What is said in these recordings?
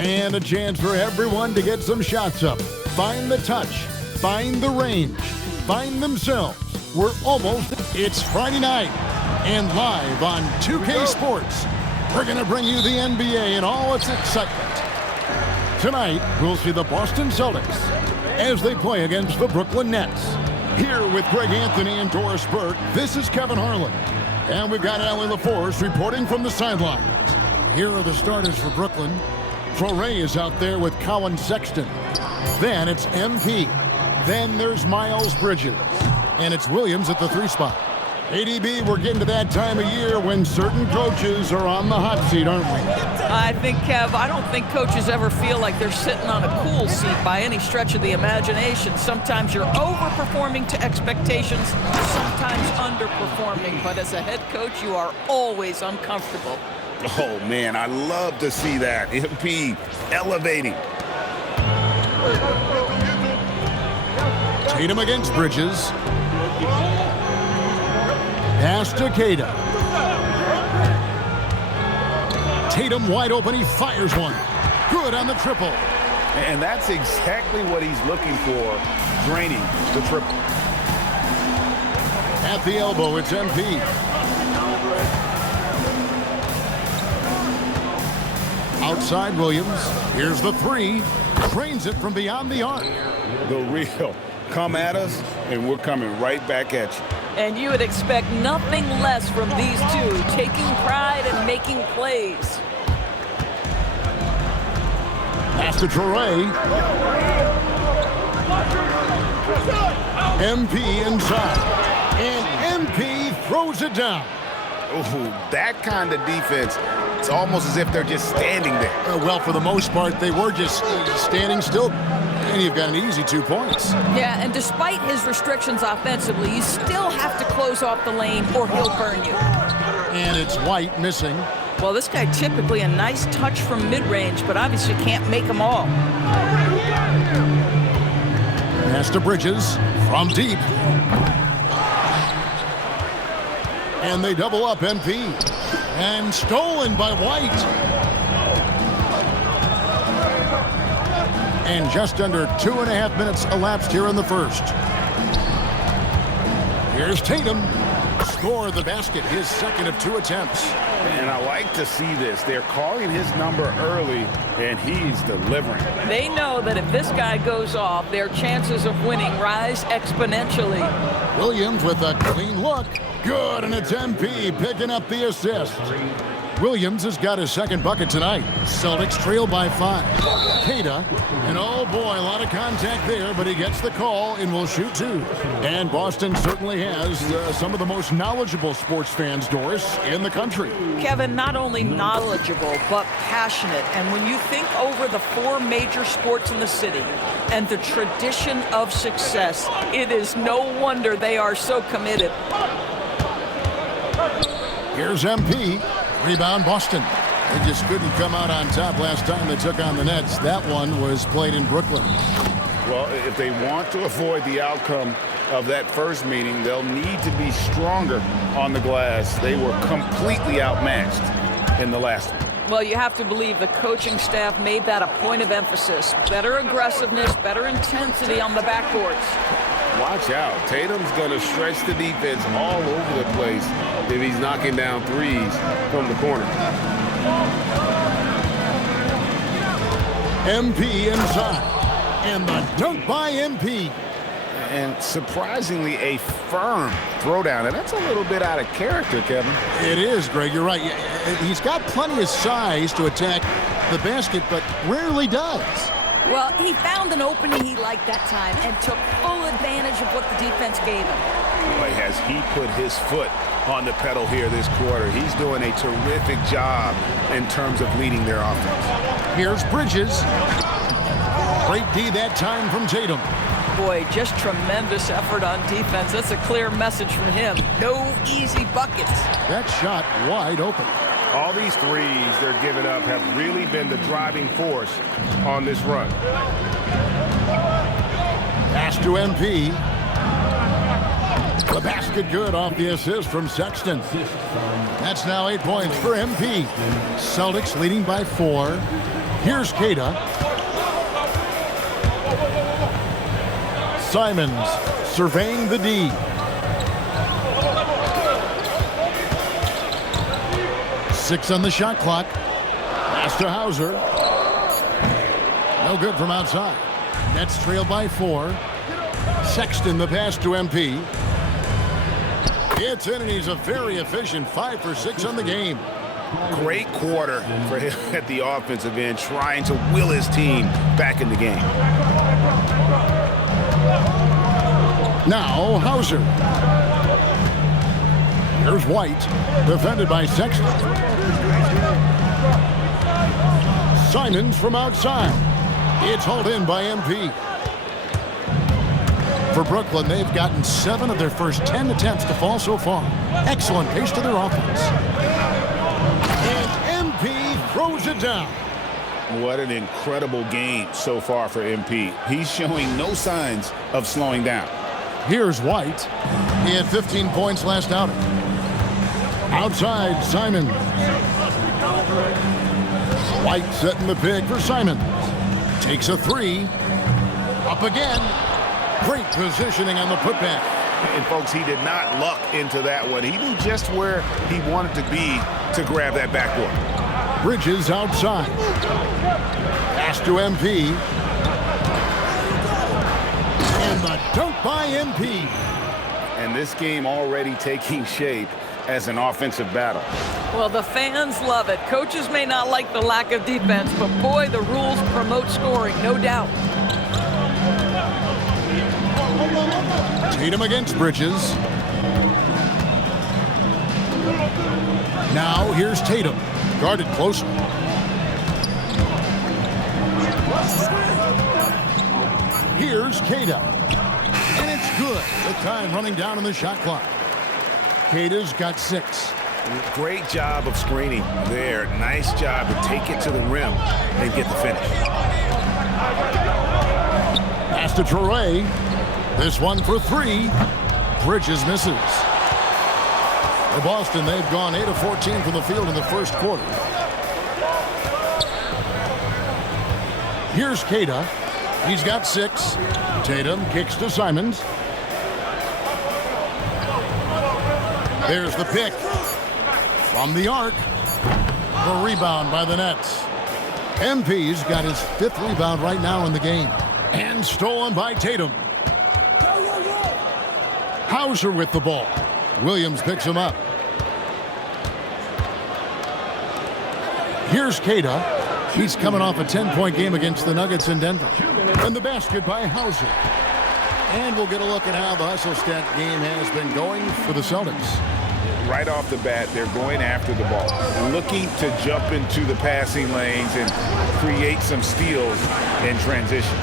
And a chance for everyone to get some shots up. Find the touch. Find the range. Find themselves. We're almost. It's Friday night. And live on 2K Sports, we're going to bring you the NBA and all its excitement. Tonight, we'll see the Boston Celtics as they play against the Brooklyn Nets. Here with Greg Anthony and Doris Burke, this is Kevin Harlan. And we've got Allie LaForce reporting from the sidelines. Here are the starters for Brooklyn. ProPLAY is out there with Colin Sexton. Then it's MP. Then there's Miles Bridges. And it's Williams at the 3 spot. ADB, we're getting to that time of year when certain coaches are on the hot seat, aren't we? I think, Kev, I don't think coaches ever feel like they're sitting on a cool seat by any stretch of the imagination. Sometimes you're overperforming to expectations, sometimes underperforming. But as a head coach, you are always uncomfortable. Oh, man, I love to see that. MP elevating. Tatum against Bridges. Pass to Kata. Tatum wide open. He fires one. Good on the triple. And that's exactly what he's looking for, draining the triple. At the elbow, it's MP. Outside Williams. Here's the 3. Drains it from beyond the arc. The real. Come at us, and we're coming right back at you. And you would expect nothing less from these two, taking pride and making plays. Pass to Traore. MP inside. And MP throws it down. Oh, that kind of defense, it's almost as if they're just standing there. Well, for the most part, they were just standing still. And you've got an easy 2 points. Yeah, and despite his restrictions offensively, you still have to close off the lane or he'll burn you. And it's White missing. Well, this guy typically a nice touch from mid-range, but obviously can't make them all. Pass to Bridges from deep. And they double up MP. And stolen by White. And just under 2.5 minutes elapsed here in the first. Here's Tatum. Score the basket, his second of 2 attempts. And I like to see this. They're calling his number early, and he's delivering. They know that if this guy goes off, their chances of winning rise exponentially. Williams with a clean look. Good, and it's MP picking up the assist. Williams has got his second bucket tonight. Celtics trail by 5. Kata, and oh boy, a lot of contact there, but he gets the call and will shoot 2. And Boston certainly has some of the most knowledgeable sports fans, Doris, in the country. Kevin, not only knowledgeable, but passionate. And when you think over the 4 major sports in the city and the tradition of success, it is no wonder they are so committed. Here's MP. Rebound Boston. They just couldn't come out on top last time they took on the Nets. That one was played in Brooklyn. Well, if they want to avoid the outcome of that first meeting, they'll need to be stronger on the glass. They were completely outmatched in the last one. Well, you have to believe the coaching staff made that a point of emphasis. Better aggressiveness, better intensity on the backboards. Watch out. Tatum's going to stretch the defense all over the place if he's knocking down threes from the corner. MP inside. And the dunk by MP. And surprisingly, a firm throwdown. And that's a little bit out of character, Kevin. It is, Greg. You're right. He's got plenty of size to attack the basket, but rarely does. Well, he found an opening he liked that time and took full advantage of what the defense gave him. Boy, has he put his foot on the pedal here this quarter. He's doing a terrific job in terms of leading their offense. Here's Bridges. Great D that time from Tatum. Boy, just tremendous effort on defense. That's a clear message from him. No easy buckets. That shot wide open. All these threes they're giving up have really been the driving force on this run. Pass to MP. The basket good off the assist from Sexton. That's now 8 points for MP. Celtics leading by 4. Here's Cada. Simons surveying the D. Six on the shot clock. Pass to Hauser. No good from outside. Nets trail by 4. Sexton the pass to MP. It's in, and he's a very efficient 5 for 6 on the game. Great quarter for him at the offensive end, trying to will his team back in the game. Now Hauser. Here's White, defended by Sexton. Simons from outside. It's hauled in by MP. For Brooklyn, they've gotten 7 of their first 10 attempts to fall so far. Excellent pace to their offense. And MP throws it down. What an incredible game so far for MP. He's showing no signs of slowing down. Here's White. He had 15 points last outing. Outside, Simons. White setting the pick for Simons. Takes a 3. Up again. Great positioning on the putback. And folks, he did not luck into that one. He knew just where he wanted to be to grab that backboard. Bridges outside. Pass to MP. And the dunk by MP. And this game already taking shape as an offensive battle. Well, the fans love it. Coaches may not like the lack of defense, but boy, the rules promote scoring, no doubt. Tatum against Bridges. Now here's Tatum, guarded closely. Here's Cada. And it's good, with time running down on the shot clock. Cada's got 6. Great job of screening there. Nice job to take it to the rim and get the finish. Pass to Traore. This one for 3. Bridges misses. For Boston, they've gone 8 of 14 from the field in the first quarter. Here's Cada. He's got 6. Tatum kicks to Simons. There's the pick. From the arc. The rebound by the Nets. MP's got his 5th rebound right now in the game. And stolen by Tatum. Hauser with the ball. Williams picks him up. Here's Cada. He's coming off a 10-point game against the Nuggets in Denver. And the basket by Hauser. And we'll get a look at how the hustle stat game has been going for the Celtics. Right off the bat, they're going after the ball, looking to jump into the passing lanes and create some steals in transition.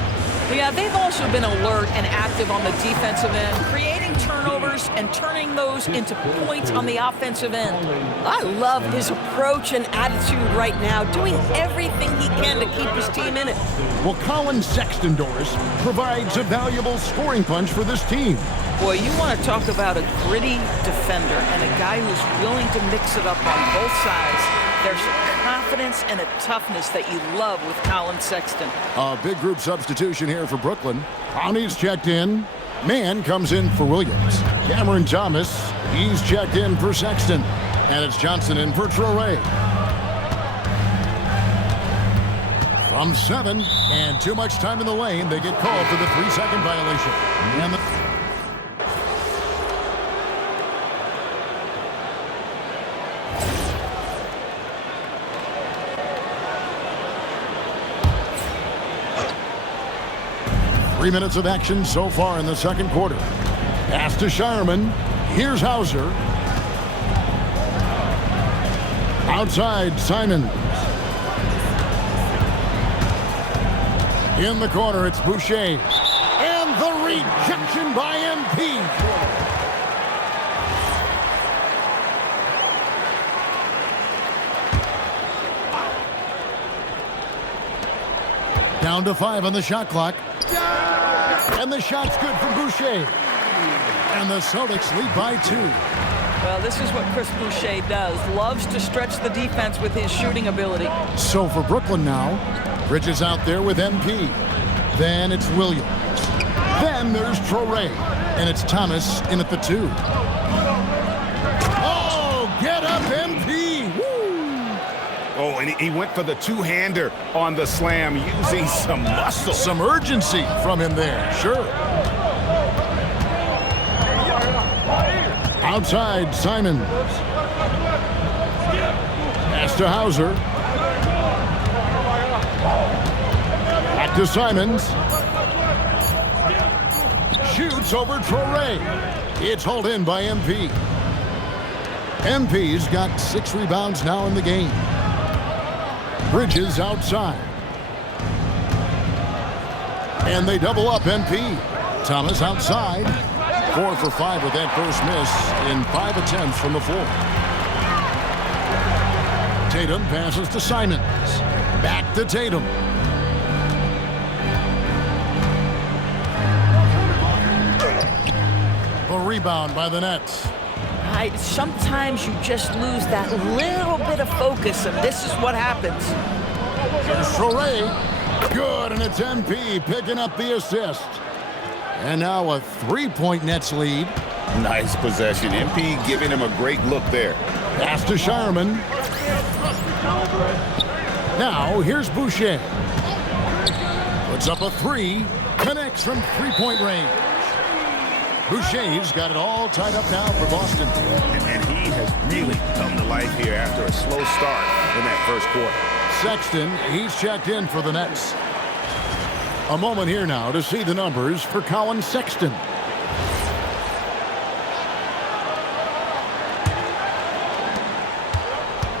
Yeah, they've also been alert and active on the defensive end, creating turnovers and turning those into points on the offensive end. I love his approach and attitude right now, doing everything he can to keep his team in it. Well, Colin Sexton, Doris, provides a valuable scoring punch for this team. Boy, you want to talk about a gritty defender and a guy who's willing to mix it up on both sides. There's a confidence and a toughness that you love with Colin Sexton. A big group substitution here for Brooklyn. Brownie's checked in. Mann comes in for Williams. Cameron Thomas, he's checked in for Sexton. And it's Johnson in for Traore. From 7, and too much time in the lane, they get called for the 3-second violation. And the 3 minutes of action so far in the second quarter. Pass to Shireman. Here's Hauser. Outside, Simons. In the corner, it's Boucher. And the rejection by MP. Down to 5 on the shot clock. And the shot's good from Boucher. And the Celtics lead by 2. Well, this is what Chris Boucher does. Loves to stretch the defense with his shooting ability. So for Brooklyn now, Bridges out there with MP. Then it's Williams. Then there's Traoré. And it's Thomas in at the 2. Oh, get up, MP! Woo! Oh, and he went for the two-hander on the slam using some muscle. Some urgency from him there, sure. Outside, Simons. Pass to Hauser. Back to Simons. Shoots over Traoré. It's hauled in by MP. MP's got 6 rebounds now in the game. Bridges outside. And they double up MP. Thomas outside. 4 for 5 with that first miss in 5 attempts from the floor. Tatum passes to Simons. Back to Tatum. A rebound by the Nets. Sometimes you just lose that little bit of focus, and this is what happens. Here's Traoré. Good, and it's MP picking up the assist. And now a 3-point Nets lead. Nice possession. MP giving him a great look there. Pass to Sharman. Now here's Boucher. Puts up a 3. Connects from 3-point range. Boucher's got it all tied up now for Boston. And he has really come to life here after a slow start in that first quarter. Sexton, he's checked in for the Nets. A moment here now to see the numbers for Colin Sexton.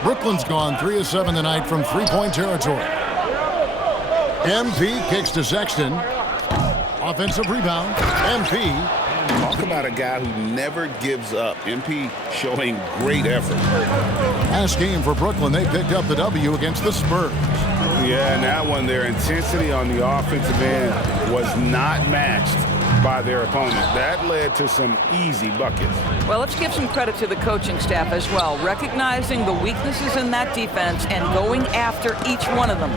Brooklyn's gone 3 of 7 tonight from 3-point territory. MP kicks to Sexton. Offensive rebound. MP. Talk about a guy who never gives up. MP showing great effort. Last game for Brooklyn, they picked up the W against the Spurs. Yeah, and that one, their intensity on the offensive end was not matched by their opponent. That led to some easy buckets. Well, let's give some credit to the coaching staff as well, recognizing the weaknesses in that defense and going after each one of them.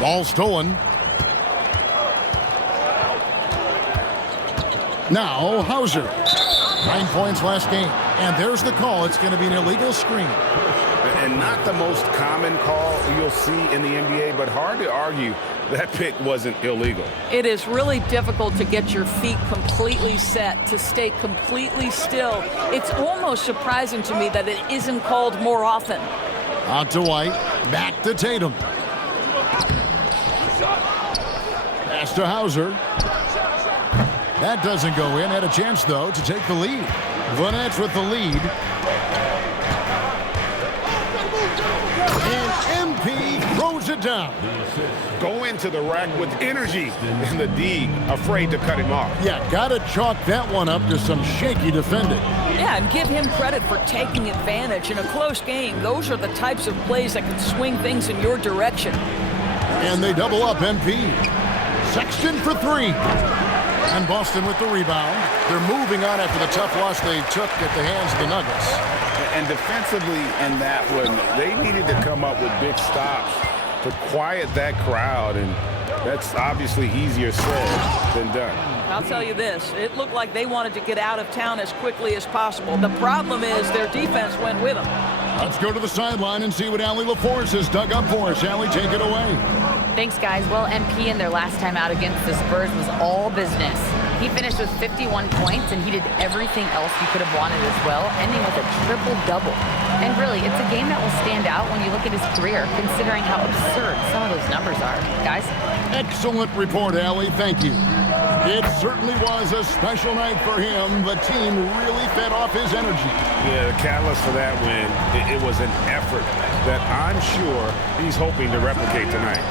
Ball stolen. Now, Hauser. 9 points last game. And there's the call. It's going to be an illegal screen. And not the most common call you'll see in the NBA, but hard to argue that pick wasn't illegal. It is really difficult to get your feet completely set, to stay completely still. It's almost surprising to me that it isn't called more often. Out to White. Back to Tatum. Pass to Hauser. That doesn't go in. Had a chance, though, to take the lead. The Nets with the lead. And MP throws it down. Go into the rack with energy, and the D afraid to cut him off. Yeah, got to chalk that one up to some shaky defending. Yeah, and give him credit for taking advantage in a close game. Those are the types of plays that can swing things in your direction. And they double up MP. Sexton for 3. And Boston with the rebound. They're moving on after the tough loss they took at the hands of the Nuggets. And defensively in that one, they needed to come up with big stops to quiet that crowd, and that's obviously easier said than done. I'll tell you this, it looked like they wanted to get out of town as quickly as possible. The problem is their defense went with them. Let's go to the sideline and see what Allie LaForce has dug up for us. Allie, take it away. Thanks, guys. Well, MP in their last time out against the Spurs was all business. He finished with 51 points, and he did everything else he could have wanted as well, ending with a triple-double. And really, it's a game that will stand out when you look at his career, considering how absurd some of those numbers are. Guys? Excellent report, Allie. Thank you. It certainly was a special night for him. The team really fed off his energy. Yeah, the catalyst for that win, it was an effort that I'm sure he's hoping to replicate tonight.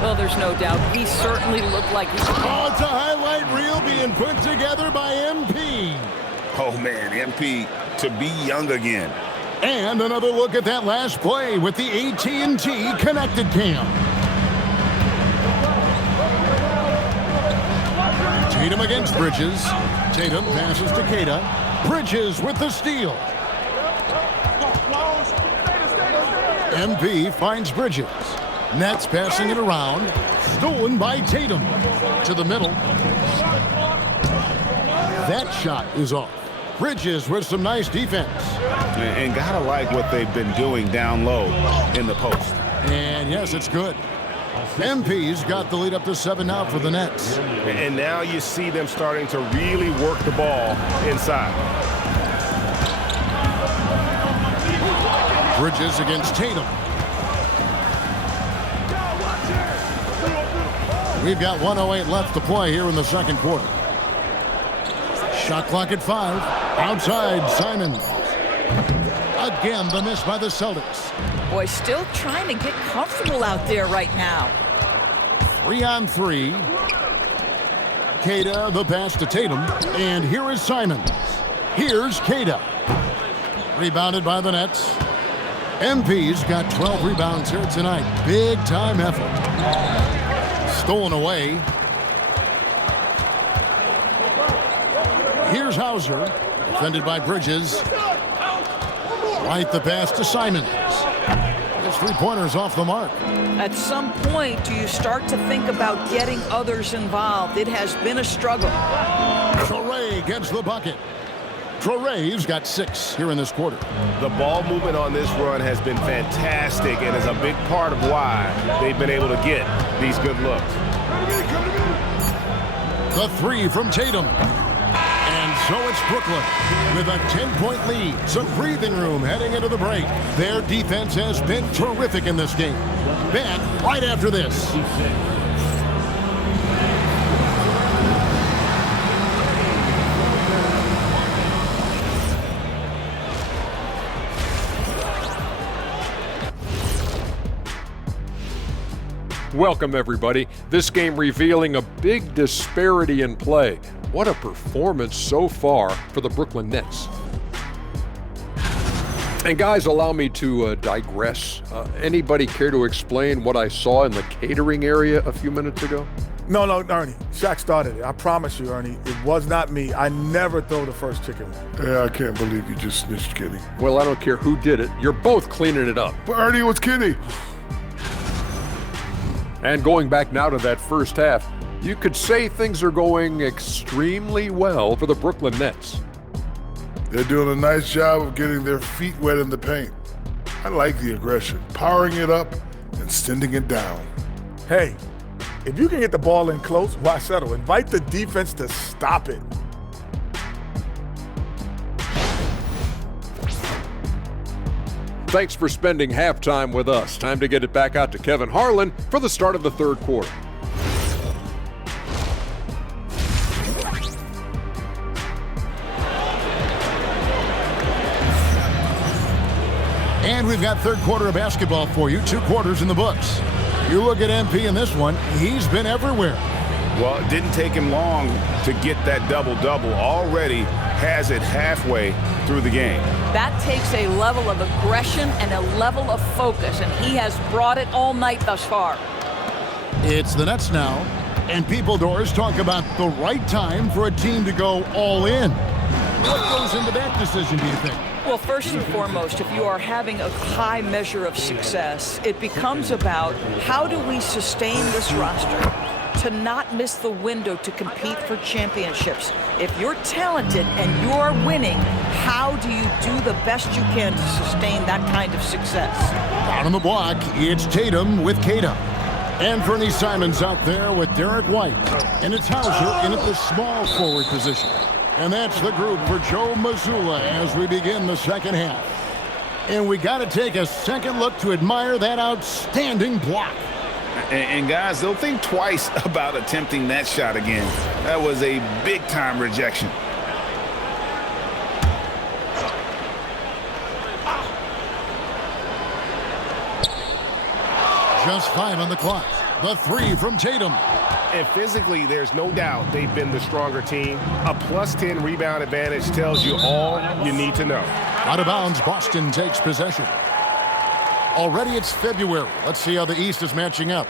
Well, there's no doubt. He certainly looked like he's... Oh, it's a highlight reel being put together by MP. Oh, man, MP to be young again. And another look at that last play with the AT&T Connected Cam. Tatum against Bridges. Tatum passes to Keita. Bridges with the steal. MP finds Bridges. Nets passing it around. Stolen by Tatum. To the middle. That shot is off. Bridges with some nice defense. And gotta like what they've been doing down low in the post. And yes, it's good. MP's got the lead up to 7 now for the Nets. And now you see them starting to really work the ball inside. Bridges against Tatum. We've got 1:08 left to play here in the second quarter. Shot clock at 5. Outside, Simons. Again, the miss by the Celtics. Boy, still trying to get comfortable out there right now. 3-on-3. Queta, the pass to Tatum. And here is Simons. Here's Queta. Rebounded by the Nets. MP's got 12 rebounds here tonight. Big time effort. Stolen away. Here's Hauser. Defended by Bridges. Right the pass to Simons. His three-pointers off the mark. At some point, do you start to think about getting others involved? It has been a struggle. Traore gets the bucket. Traore's got 6 here in this quarter. The ball movement on this run has been fantastic and is a big part of why they've been able to get these good looks. The 3 from Tatum. And so it's Brooklyn with a 10-point lead. Some breathing room heading into the break. Their defense has been terrific in this game. Back right after this. Welcome, everybody. This game revealing a big disparity in play. What a performance so far for the Brooklyn Nets. And guys, allow me to digress. Anybody care to explain what I saw in the catering area a few minutes ago? No, Ernie. Shaq started it. I promise you, Ernie. It was not me. I never throw the first chicken wing. Yeah, I can't believe you just snitched Kenny. Well, I don't care who did it. You're both cleaning it up. But Ernie, it was Kenny. And going back now to that first half, you could say things are going extremely well for the Brooklyn Nets. They're doing a nice job of getting their feet wet in the paint. I like the aggression, powering it up and sending it down. Hey, if you can get the ball in close, why settle? Invite the defense to stop it. Thanks for spending halftime with us. Time to get it back out to Kevin Harlan for the start of the third quarter. And we've got third quarter of basketball for you. 2 quarters in the books. You look at MP in this one, he's been everywhere. Well, it didn't take him long to get that double-double. Already has it halfway through the game. That takes a level of aggression and a level of focus, and he has brought it all night thus far. It's the Nets now, and people doors talk about the right time for a team to go all in. What goes into that decision, do you think? Well, first and foremost, if you are having a high measure of success, it becomes about how do we sustain this roster to not miss the window to compete for championships. If you're talented and you're winning, how do you do the best you can to sustain that kind of success? Out on the block, it's Tatum with Queta. Anthony Simons out there with Derek White. And it's Hauser in at the small forward position. And that's the group for Joe Mazzulla as we begin the second half. And we got to take a second look to admire that outstanding block. And guys, they'll think twice about attempting that shot again. That was a big-time rejection. Just 5 on the clock. The 3 from Tatum. And physically, there's no doubt they've been the stronger team. A +10 rebound advantage tells you all you need to know. Out of bounds, Boston takes possession. Already it's February. Let's see how the East is matching up.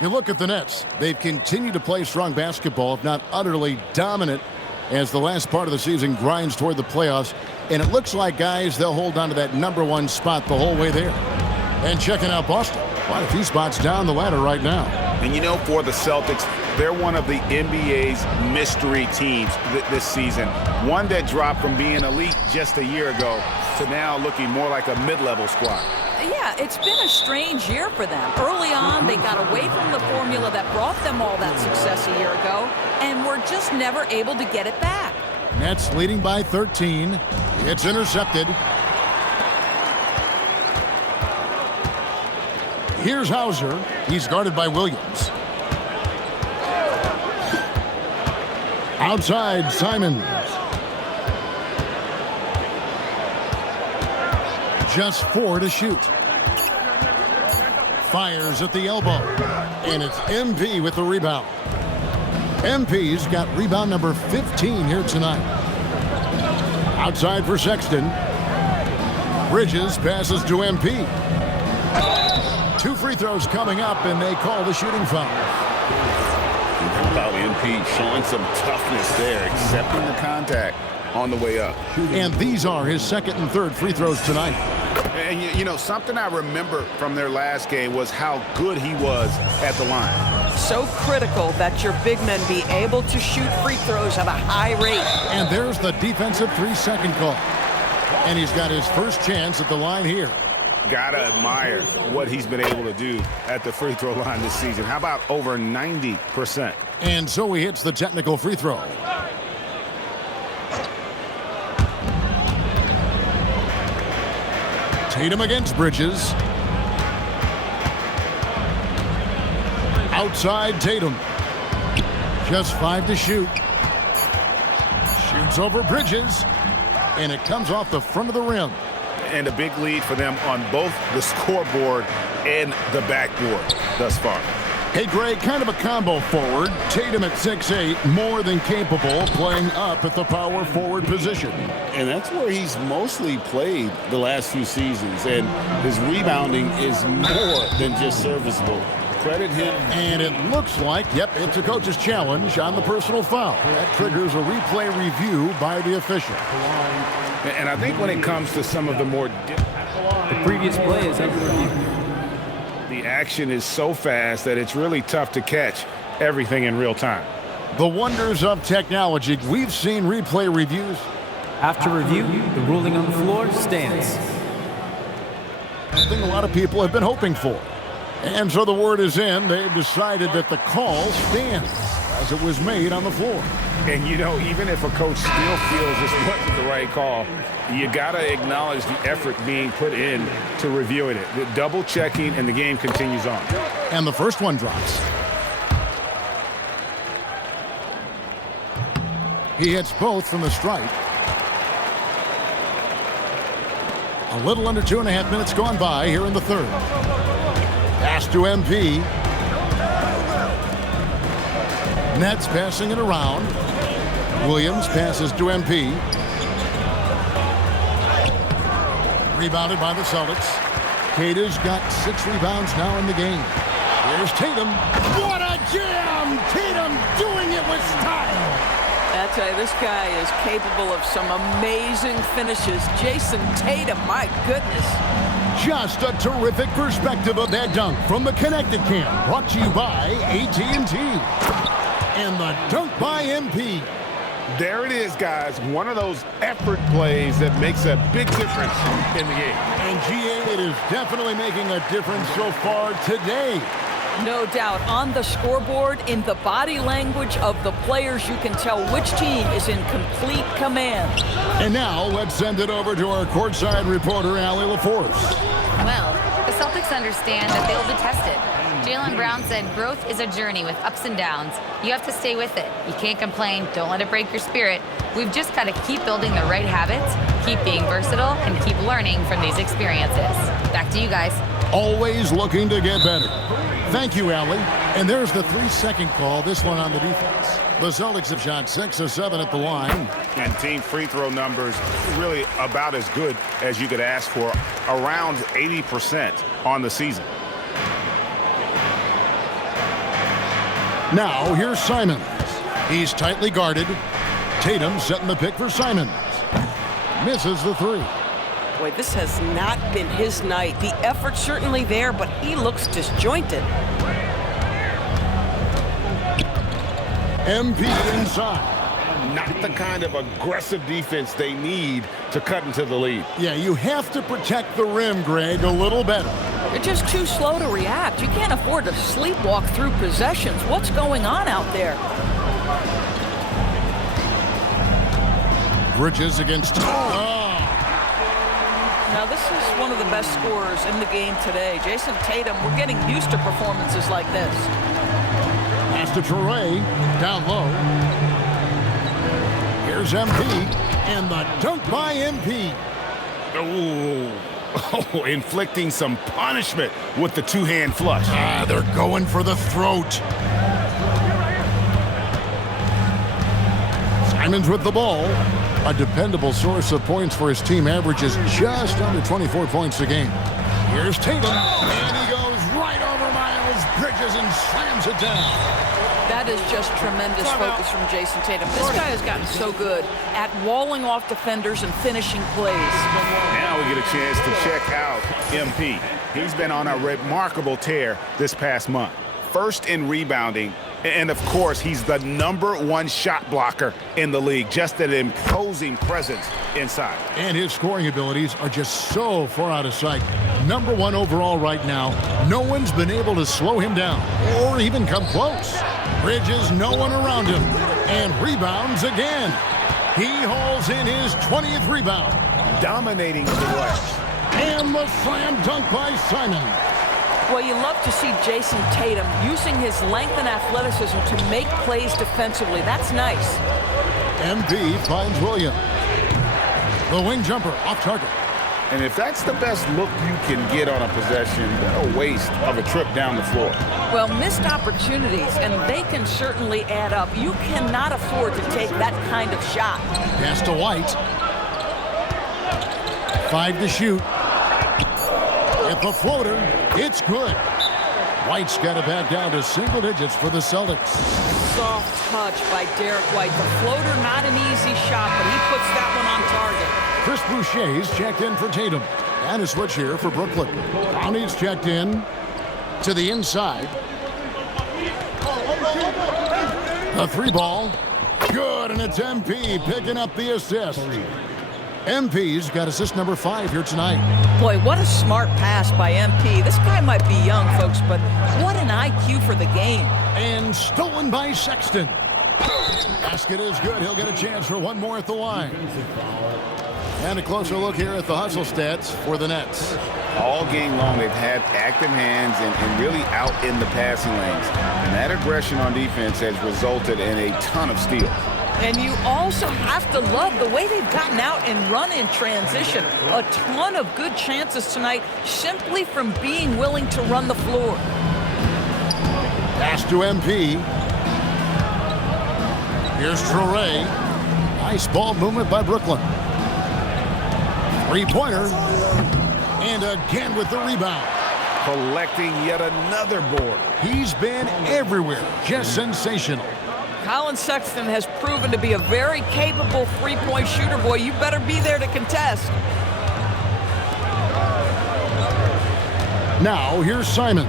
You look at the Nets. They've continued to play strong basketball, if not utterly dominant, as the last part of the season grinds toward the playoffs. And it looks like, guys, they'll hold on to that #1 spot the whole way there. And checking out Boston. Quite a few spots down the ladder right now. And you know, for the Celtics, they're one of the NBA's mystery teams this season. One that dropped from being elite just a year ago to now looking more like a mid-level squad. Yeah, it's been a strange year for them. Early on, they got away from the formula that brought them all that success a year ago, and were just never able to get it back. Nets leading by 13. It's intercepted. Here's Hauser. He's guarded by Williams. Outside, Simons. Just 4 to shoot. Fires at the elbow. And it's MP with the rebound. MP's got rebound number 15 here tonight. Outside for Sexton. Bridges passes to MP. 2 free throws coming up, and they call the shooting foul. About MP showing some toughness there, accepting the contact on the way up. And these are his second and third free throws tonight. And you know, something I remember from their last game was how good he was at the line. So critical that your big men be able to shoot free throws at a high rate. And there's the defensive 3-second call. And he's got his first chance at the line here. Gotta admire what he's been able to do at the free throw line this season. How about over 90%? And so he hits the technical free throw. Tatum against Bridges. Outside Tatum. Just 5 to shoot. Shoots over Bridges. And it comes off the front of the rim. And a big lead for them on both the scoreboard and the backboard thus far. Hey, Greg, kind of a combo forward. Tatum at 6'8", more than capable, playing up at the power forward position. And that's where he's mostly played the last few seasons. And his rebounding is more than just serviceable. Credit him. And it looks like, yep, it's a coach's challenge on the personal foul. That triggers a replay review by the official. And I think when it comes to some of the more... The previous play is under review. The action is so fast that it's really tough to catch everything in real time. The wonders of technology. We've seen replay reviews. After review, the ruling on the floor stands. Something a lot of people have been hoping for. And so the word is in. They've decided that the call stands as it was made on the floor. And, you know, even if a coach still feels this wasn't the right call, you got to acknowledge the effort being put in to reviewing it. The double checking, and the game continues on. And the first one drops. He hits both from the stripe. A little under 2.5 minutes gone by here in the third. Pass to MP. Nets passing it around. Williams passes to MP. Rebounded by the Celtics. Cato's got 6 rebounds now in the game. Here's Tatum. What a jam! Tatum doing it with style. I tell you, this guy is capable of some amazing finishes. Jason Tatum, my goodness. Just a terrific perspective of that dunk from the Connected Cam, brought to you by AT&T. And the dunk by MP. There it is, guys. One of those effort plays that makes a big difference in the game. And GA, it is definitely making a difference so far today. No doubt. On the scoreboard, in the body language of the players, you can tell which team is in complete command. And now, let's send it over to our courtside reporter, Allie LaForce. Well, the Celtics understand that they will be tested. Jaylen Brown said growth is a journey with ups and downs. You have to stay with it. You can't complain. Don't let it break your spirit. We've just got to keep building the right habits, keep being versatile, and keep learning from these experiences. Back to you guys. Always looking to get better. Thank you, Allie. And there's the 3-second call, this one on the defense. The Celtics have shot 6 of 7 at the line. And team free throw numbers really about as good as you could ask for, around 80% on the season. Now, here's Simons. He's tightly guarded. Tatum setting the pick for Simons. Misses the 3. Boy, this has not been his night. The effort's certainly there, but he looks disjointed. MP inside. Not the kind of aggressive defense they need to cut into the lead. Yeah, you have to protect the rim, Greg, a little better. You're just too slow to react. You can't afford to sleepwalk through possessions. What's going on out there? Bridges against... Now, this is one of the best scorers in the game today. Jason Tatum, we're getting used to performances like this. Pass to Traore, down low. Here's MP, and the dunk by MP. Oh, inflicting some punishment with the two-hand flush. They're going for the throat. Simons with the ball. A dependable source of points for his team, averages just under 24 points a game. Here's Tatum, and he goes right over Miles Bridges and slams it down. That is just tremendous focus from Jason Tatum. This guy has gotten so good at walling off defenders and finishing plays. Now we get a chance to check out MP. He's been on a remarkable tear this past month. First in rebounding, and of course, he's the #1 shot blocker in the league. Just an imposing presence inside. And his scoring abilities are just so far out of sight. #1 overall right now. No one's been able to slow him down or even come close. Bridges, no one around him, and rebounds again. He hauls in his 20th rebound. Dominating the glass. And the slam dunk by Simon. Well, you love to see Jason Tatum using his length and athleticism to make plays defensively. That's nice. MP finds Williams. The wing jumper off target. And if that's the best look you can get on a possession, what a waste of a trip down the floor. Well, missed opportunities, and they can certainly add up. You cannot afford to take that kind of shot. Pass to White. 5 to shoot. With the floater, it's good. White's got it back down to single digits for the Celtics. Soft touch by Derek White. The floater, not an easy shot, but he puts that one on target. Chris Boucher's checked in for Tatum. And a switch here for Brooklyn. Brownie's checked in to the inside. The 3-ball. Good, and it's MP picking up the assist. MP's got assist number 5 here tonight. Boy, what a smart pass by MP. This guy might be young, folks, but what an IQ for the game. And stolen by Sexton. Basket is good. He'll get a chance for one more at the line. And a closer look here at the hustle stats for the Nets. All game long, they've had active hands and really out in the passing lanes. And that aggression on defense has resulted in a ton of steals. And you also have to love the way they've gotten out and run in transition. A ton of good chances tonight simply from being willing to run the floor. Pass to MP. Here's Traore. Nice ball movement by Brooklyn. 3-pointer. And again with the rebound. Collecting yet another board. He's been everywhere. Just sensational. Colin Sexton has proven to be a very capable three-point shooter. Boy, you better be there to contest. Now, here's Simon.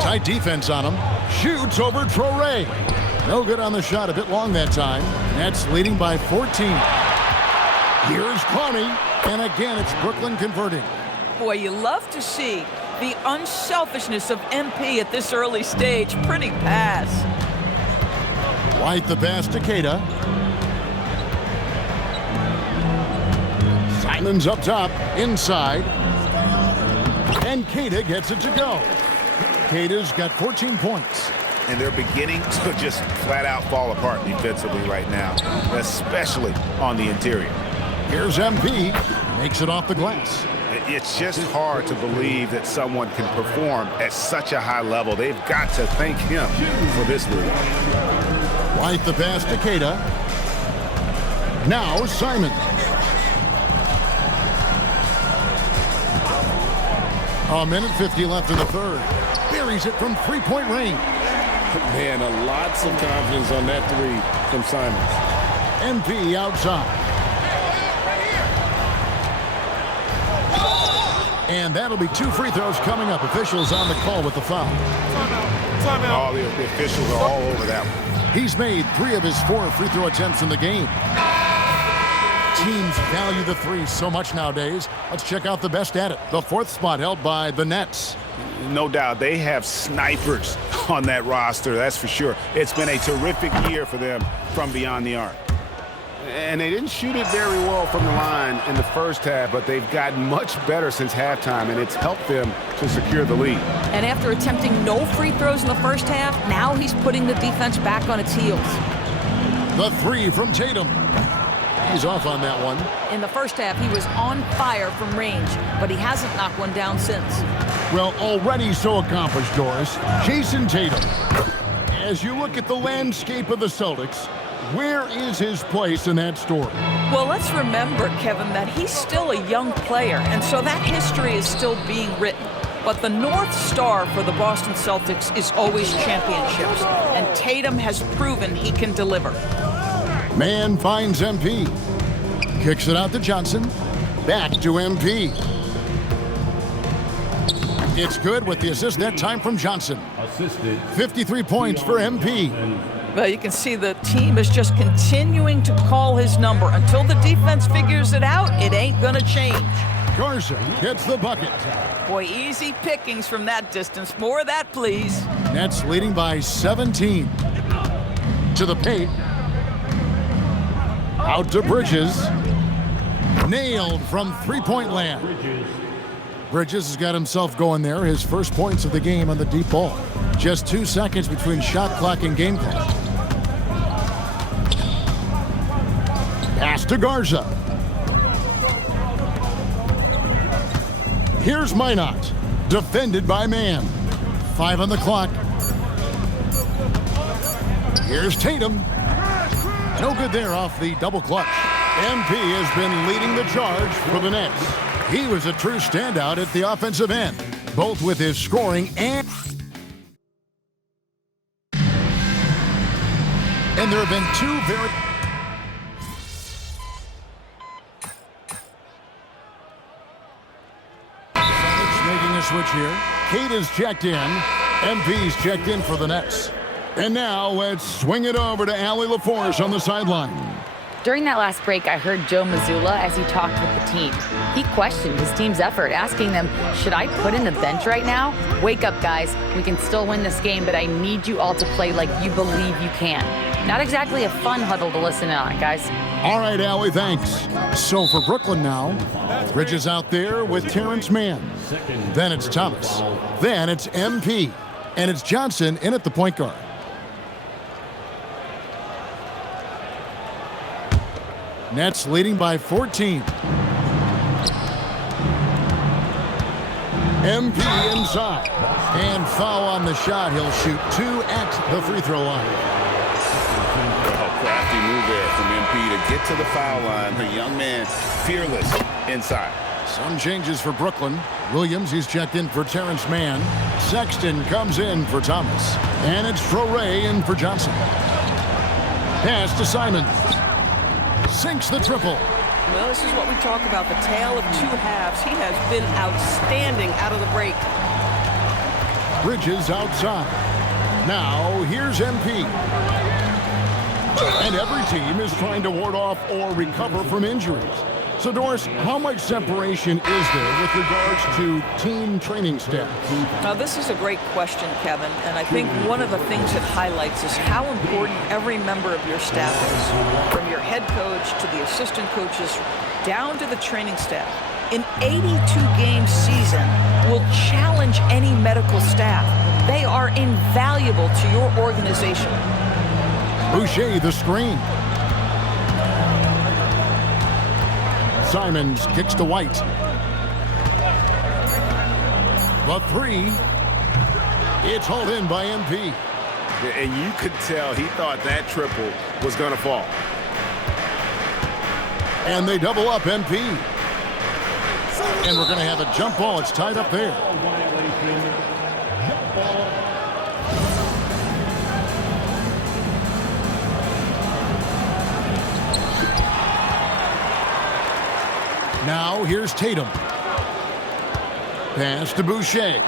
Tight defense on him. Shoots over Traore. No good on the shot. A bit long that time. Nets leading by 14. Here's Carney. And again, it's Brooklyn converting. Boy, you love to see the unselfishness of MP at this early stage. Pretty pass. White the pass to Keita. Simon's up top, inside. And Keita gets it to go. Keita's got 14 points. And they're beginning to just flat out fall apart defensively right now, especially on the interior. Here's MP, makes it off the glass. It's just hard to believe that someone can perform at such a high level. They've got to thank him for this lead. White the pass to Keita. Now Simon. A minute 50 left in the third. Buries it from three-point range. Man, lots of confidence on that three from Simons. MP outside. And that'll be 2 free throws coming up. Officials on the call with the foul. All the officials are all over that one. He's made 3 of his 4 free throw attempts in the game. Teams value the 3 so much nowadays. Let's check out the best at it. The 4th spot held by the Nets. No doubt, they have snipers on that roster, that's for sure. It's been a terrific year for them from beyond the arc. And they didn't shoot it very well from the line in the first half, but they've gotten much better since halftime, and it's helped them to secure the lead. And after attempting no free throws in the first half, now he's putting the defense back on its heels. The 3 from Tatum. He's off on that one. In the first half, he was on fire from range, but he hasn't knocked one down since. Well, already so accomplished, Doris. Jason Tatum. As you look at the landscape of the Celtics, where is his place in that story? Well, let's remember, Kevin, that he's still a young player, and so that history is still being written. But the North Star for the Boston Celtics is always championships, and Tatum has proven he can deliver. Man finds MP. Kicks it out to Johnson. Back to MP. It's good with the assist that time from Johnson. 53 points for MP. Well, you can see the team is just continuing to call his number. Until the defense figures it out, it ain't gonna change. Garza gets the bucket. Boy, easy pickings from that distance. More of that, please. Nets leading by 17. To the paint. Out to Bridges. Nailed from three-point land. Bridges has got himself going there. His first points of the game on the deep ball. Just 2 seconds between shot clock and game clock. Pass to Garza. Here's Minot. Defended by Man. 5 on the clock. Here's Tatum. No good there off the double clutch. MP has been leading the charge for the Nets. He was a true standout at the offensive end, both with his scoring and there have been 2 very... Making a switch here. Kate is checked in. MP's checked in for the Nets. And now let's swing it over to Allie LaForce on the sideline. During that last break, I heard Joe Mazzulla as he talked with the team. He questioned his team's effort, asking them, should I put in the bench right now? Wake up, guys. We can still win this game, but I need you all to play like you believe you can. Not exactly a fun huddle to listen in on, guys. All right, Allie, thanks. So for Brooklyn now, Bridges out there with Terrence Mann. Then it's Thomas. Then it's MP. And it's Johnson in at the point guard. Nets leading by 14. MP inside. And foul on the shot. He'll shoot 2 at the free throw line. A crafty move there from MP to get to the foul line. The young man, fearless inside. Some changes for Brooklyn. Williams, he's checked in for Terrence Mann. Sexton comes in for Thomas. And it's Traoré in for Johnson. Pass to Simon. Sinks the triple. Well, this is what we talk about, the tale of 2 halves. He has been outstanding out of the break. Bridges outside. Now, here's MP. And every team is trying to ward off or recover from injuries. So, Doris, how much separation is there with regards to team training staff? Now, this is a great question, Kevin, and I think one of the things it highlights is how important every member of your staff is, from your head coach to the assistant coaches, down to the training staff. An 82-game season will challenge any medical staff. They are invaluable to your organization. Boucher, the screen. Simons kicks to White. The 3. It's hauled in by MP. And you could tell he thought that triple was going to fall. And they double up MP. And we're going to have a jump ball. It's tied up there. Now, here's Tatum. Pass to Boucher.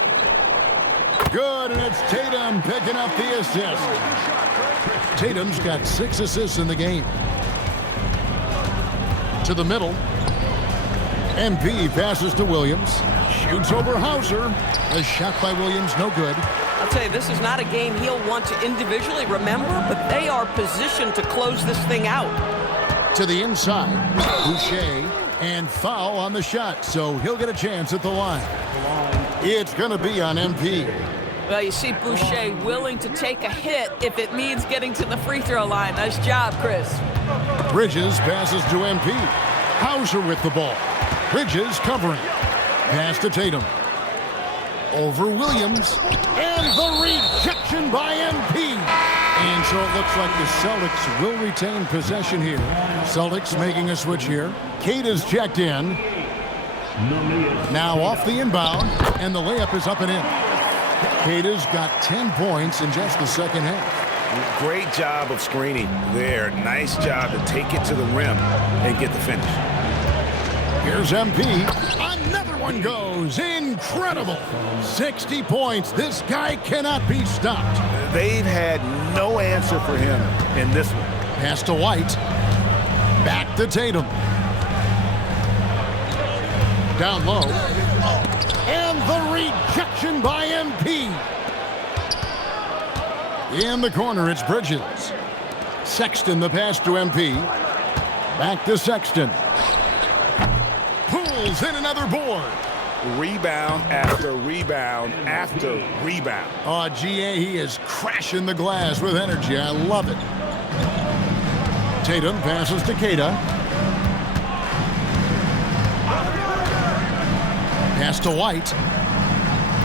Good, and it's Tatum picking up the assist. Tatum's got 6 assists in the game. To the middle. MP passes to Williams. Shoots over Hauser. A shot by Williams, no good. I'll tell you, this is not a game he'll want to individually remember, but they are positioned to close this thing out. To the inside. Boucher, and foul on the shot, so he'll get a chance at the line. It's going to be on MP. Well, you see Boucher willing to take a hit if it means getting to the free throw line. Nice job, Chris. Bridges passes to MP. Hauser with the ball. Bridges covering. Pass to Tatum. Over Williams. And the rejection by MP. And so it looks like the Celtics will retain possession here. Celtics making a switch here. Kate is checked in. Now off the inbound. And the layup is up and in. Kata's got 10 points in just the second half. Great job of screening there. Nice job to take it to the rim and get the finish. Here's MP. Another one goes. Incredible. 60 points. This guy cannot be stopped. They've had no answer for him in this one. Pass to White. Back to Tatum. Down low. And the rejection by MP. In the corner, it's Bridges. Sexton the pass to MP. Back to Sexton. Pulls in another board. Rebound after rebound after rebound. Oh, GA, he is crashing the glass with energy. I love it. Tatum passes to Kata. Pass to White.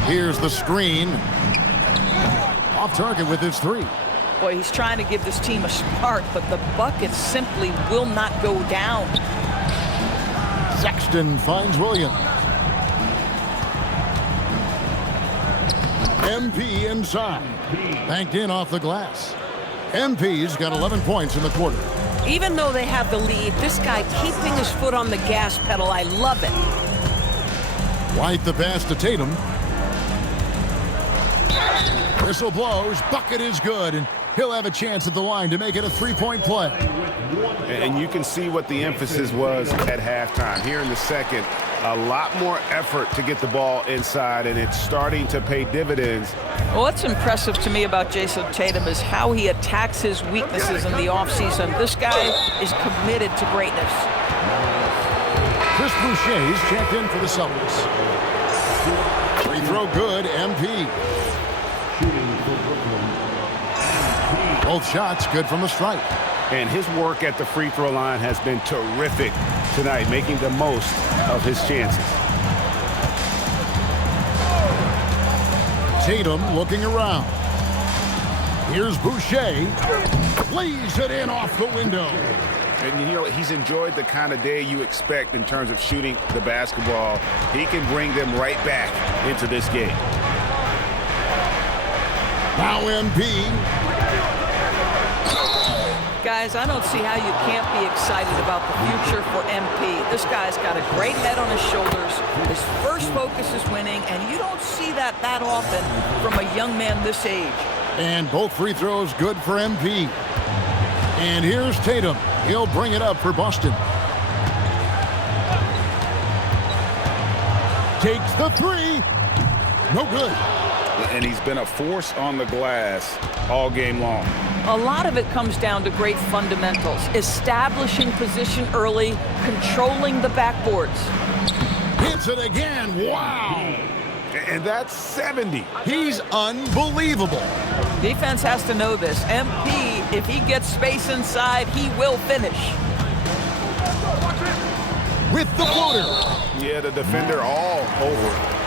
Here's the screen. Off target with his 3. Boy, he's trying to give this team a spark, but the buckets simply will not go down. Sexton finds Williams. MP inside. Banked in off the glass. MP's got 11 points in the quarter. Even though they have the lead, this guy keeping his foot on the gas pedal, I love it. White the pass to Tatum. Whistle blows. Bucket is good, and he'll have a chance at the line to make it a 3-point play. And you can see what the emphasis was at halftime. Here in the second, a lot more effort to get the ball inside, and it's starting to pay dividends. Well, what's impressive to me about Jason Tatum is how he attacks his weaknesses in the offseason. This guy is committed to greatness. Chris Boucher is checked in for the Celtics. Free throw good, MP. Both shots good from the stripe. And his work at the free throw line has been terrific tonight, making the most of his chances. Tatum looking around. Here's Boucher. Lays it in off the window. And you know, he's enjoyed the kind of day you expect in terms of shooting the basketball. He can bring them right back into this game. Now MP. Guys, I don't see how you can't be excited about the future for MP. This guy's got a great head on his shoulders. His first focus is winning, and you don't see that often from a young man this age. And both free throws good for MP. And here's Tatum. He'll bring it up for Boston. Takes the 3. No good. And he's been a force on the glass all game long. A lot of it comes down to great fundamentals. Establishing position early, controlling the backboards. Hits it again. Wow. And that's 70. He's unbelievable. Defense has to know this. MP, if he gets space inside, he will finish. With the floater. Yeah, the defender all over it.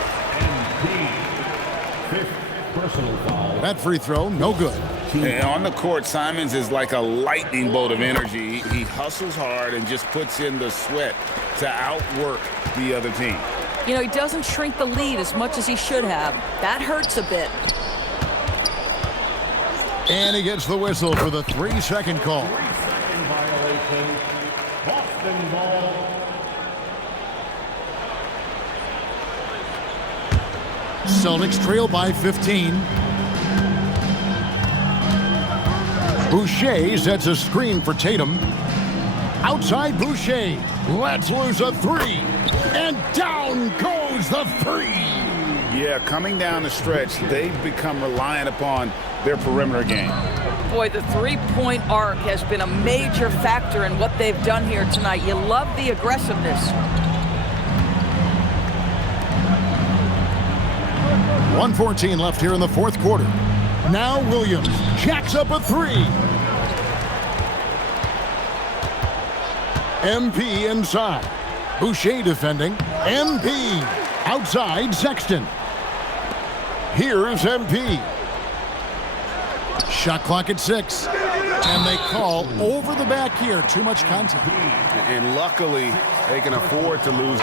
That free throw, no good. And on the court, Simons is like a lightning bolt of energy. He hustles hard and just puts in the sweat to outwork the other team. You know, he doesn't shrink the lead as much as he should have. That hurts a bit. And he gets the whistle for the 3-second call. 3-second violation. Boston ball. Celtics trail by 15. Boucher sets a screen for Tatum. Outside Boucher. Let's lose a three. And down goes the three. Yeah, coming down the stretch, they've become reliant upon their perimeter game. Boy, the three-point arc has been a major factor in what they've done here tonight. You love the aggressiveness. 1:14 left here in the fourth quarter. Now Williams jacks up a three. MP inside. Boucher defending. MP outside Sexton. Here's MP. Shot clock at 6. And they call over the back here. Too much contact. And luckily, they can afford to lose.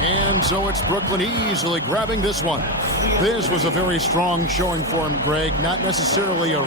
And so it's Brooklyn easily grabbing this one. This was a very strong showing for him, Greg. Not necessarily a